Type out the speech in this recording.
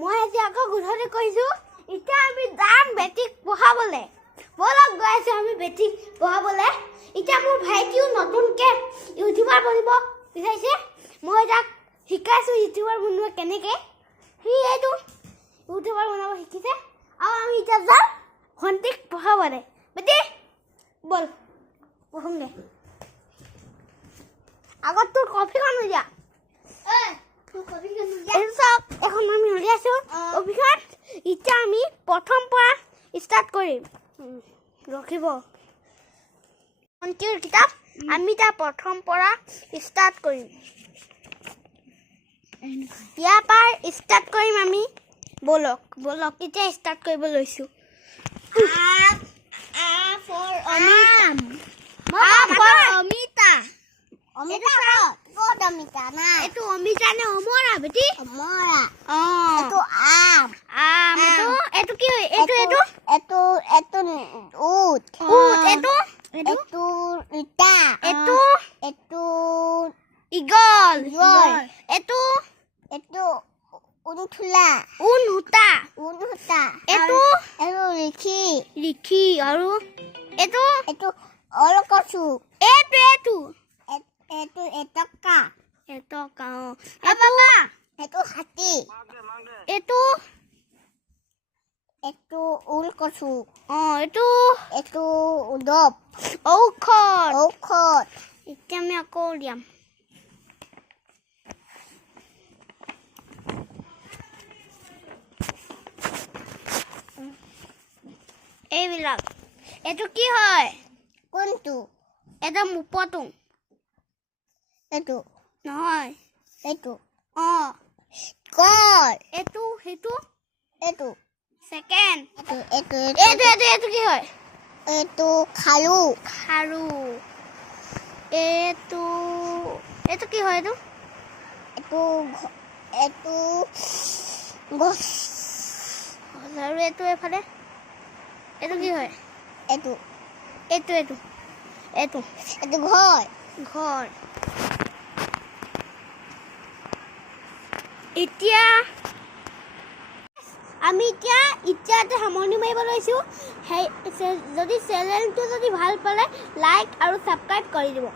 মই আজি আকৌ গধূলি কৈছোঁ এতিয়া আমি যাম বেটিক পঢ়াবলৈ। ব'লক গৈ আছোঁ আমি বেটিক পঢ়াবলৈ। এতিয়া মোৰ ভাইটিও নতুনকৈ ইউটিউবাৰ বনিব বিচাৰিছে। মই তাক শিকাইছোঁ ইউটিউবাৰ বনোৱা কেনেকৈ সি এইটো ইউটিউবাৰ বনাব শিকিছে। আৰু আমি এতিয়া যাম ভণ্টিক পঢ়াবলৈ। বেটি ব'ল পঢ়োঁগৈ। আগত তোৰ কফিখন দিয়া এইটো চাওক আমি উলিয়াইছোঁ এতিয়া আমি প্ৰথম পৰা ষ্টাৰ্ট কৰিম। ৰখিব। ভণ্টিৰ কিতাপ আমি তাৰ প্ৰথম পৰা ষ্টাৰ্ট কৰিম। ইয়াৰ পৰা ষ্টাৰ্ট কৰিম আমি ব'লক। ব'লক এতিয়া ষ্টাৰ্ট কৰিব লৈছোঁ। অমিতা। ক'ত অমিতা? নাই। এইটো অমিতা নে অমৰা বেটি? অমৰা। অঁ এইটো আম আম এইটো এইটো কি হয় এইটো এইটো এইটো এইটো উট উট এইটো এইটো ইটা এইটো এইটো ইগল ইগল। এইটো এইটো উনথোলা ঊন সূতা উনসূতা এইটো এইটো লিখি লিখি আৰু এইটো এইটো অলকচু এইটো এইটো এইটো এটকা এটকা অঁ এটকা এইটো হাতী এইটো এইটো ওলকচু অঁ এইটো এইটো উদপ ঔষধ ঔষধ এতিয়া আমি আকৌ উলিয়াম এইবিলাক এইটো কি হয় কোনটো এটা মোপটো এইটো নহয় এইটো অঁ কল এইটো সেইটো এইটো ছেকেণ্ড এইটো এইটো এইটো কি হয়? এইটো খাৰু খাৰু এইটো এইটো কি হয় এইটো ঘ- এইটো গছ আৰু এইটো এইফালে এইটো কি হয়? এইটো এইটো এইটো এইটো এইটো ঘৰ ঘৰ এতিয়া আমি এতিয়া এতিয়াতে সামৰণি মাৰিব লৈছোঁ। সেই যদি চেনেলটো যদি ভালো পালে লাইক আৰু ছাবস্ক্ৰাইব কৰি দিব।